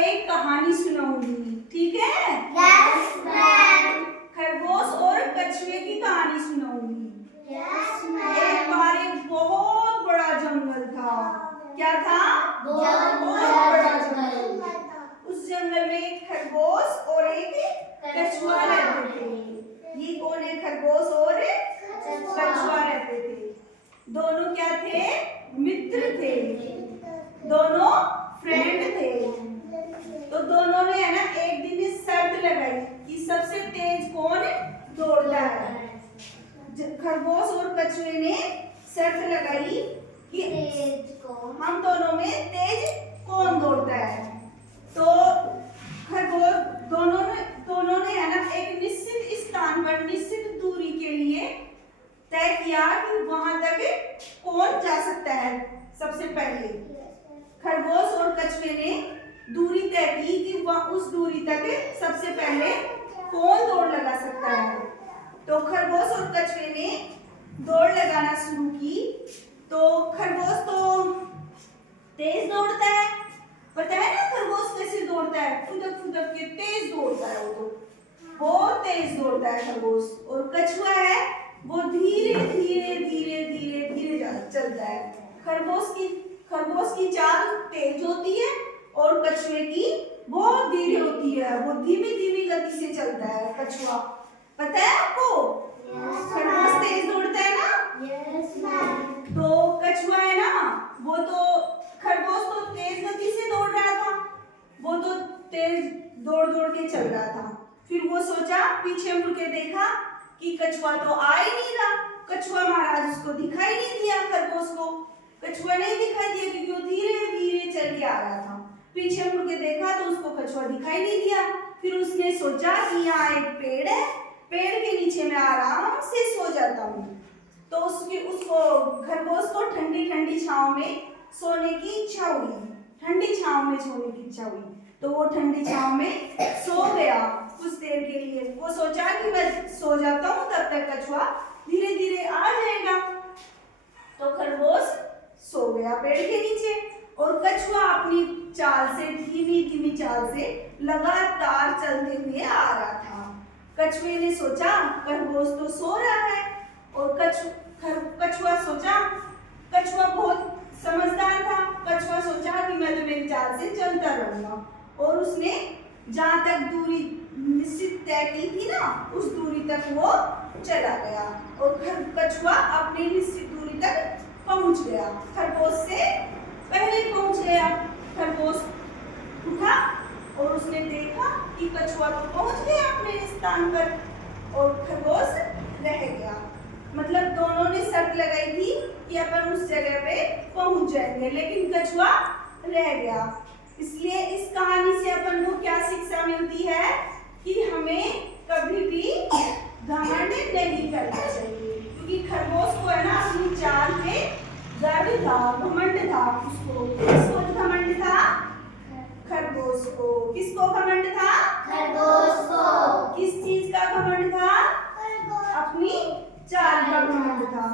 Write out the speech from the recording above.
एक कहानी सुनाऊंगी, ठीक है? Yes ma'am. खरगोश और कछुए की कहानी सुनाऊंगी। Yes ma'am. एक बार एक बहुत बड़ा जंगल था। क्या था? बहुत बड़ा जंगल। उस जंगल में एक खरगोश और एक कछुआ रहते थे। ये कौन है? खरगोश और कछुआ रहते थे। दोनों क्या थे? मित्र थे, दोनों फ्रेंड थे। तो दोनों ने है ना एक दिन शर्त लगाई कि सबसे तेज कौन दौड़ता है। खरगोश और कछुए ने शर्त लगाई कि हम दोनों में तेज कौन दौड़ता है। तो खरगोश दोनों ने है ना एक निश्चित स्थान पर निश्चित दूरी के लिए तय किया कि वहां तक कौन जा सकता है सबसे पहले। खरगोश और कछुए ने दूरी तय की कि वह उस दूरी तक सबसे पहले कौन दौड़ लगा सकता है। तो खरगोश और कछुए ने दौड़ लगाना शुरू की। तो खरगोश तो तेज दौड़ता है, पता है ना खरगोश कैसे दौड़ता है? फुदक फुदक के तेज दौड़ता है, वो तो बहुत तेज दौड़ता है खरगोश। और कछुआ है वो धीरे धीरे धीरे धीरे धीरे चलता है। खरगोश की चाल तेज होती है और कछुए की बहुत धीरे होती है। वो धीमी धीमी गति से चलता है कछुआ, पता है आपको? खरगोश तेज दौड़ता है ना। Yes ma'am. तो कछुआ है ना, वो तो खरगोश तो तेज गति से दौड़ रहा था, वो तो तेज दौड़ दौड़ के चल रहा था। फिर वो सोचा, पीछे मुड़ के देखा कि कछुआ तो आ ही नहीं रहा। कछुआ महाराज उसको दिखाई नहीं दिया। खरगोश को कछुआ नहीं दिखाई दिया क्योंकि वो धीरे धीरे चल के आ रहा था। पीछे मुड़ के देखा तो उसको कछुआ दिखाई नहीं दिया। फिर उसने सोचा कि यहाँ एक पेड़ है, पेड़ के नीचे मैं आराम से सो जाता हूँ। तो उसको खरगोश को ठंडी ठंडी छांव में सोने की इच्छा हुई, ठंडी छांव में सोने की इच्छा हुई। तो वो ठंडी छांव में सो गया कुछ देर के लिए। वो सोचा कि मैं सो जाता हूँ, तब तक कछुआ धीरे धीरे आ जाएगा। तो खरगोश सो गया पेड़ के नीचे और कछुआ अपनी चाल से धीमी धीमी चाल से लगातार चलते हुए आ रहा था। कछुए ने सोचा खरगोश तो सो रहा है और कछुआ सोचा, कछुआ बहुत समझदार था। कछुआ सोचा कि मैं तो मेरी चाल से चलता रहूंगा और उसने जहां तक दूरी निश्चित तय की थी ना, उस दूरी तक वो चला गया और कछुआ अपनी निश्चित दूरी तक पहुंच गया। खरगोश से पहले पहुंच गया। खरगोश उठा और उसने देखा कि कछुआ तो पहुंच गया अपने स्थान पर और खरगोश रह गया। मतलब दोनों ने शर्त लगाई थी कि अपन उस जगह पे पहुंच जाएंगे, लेकिन कछुआ रह गया। इसलिए इस कहानी से अपन को क्या शिक्षा मिलती है कि हमें कभी भी घमंड नहीं करना चाहिए, क्योंकि खरगोश को है ना अपनी चाल पे गर्व था, घमंड था। उसको किसको घमंड था? खरगोश को। किसको घमंड था? खरगोश को। किस चीज का घमंड था? अपनी चाल का घमंड था।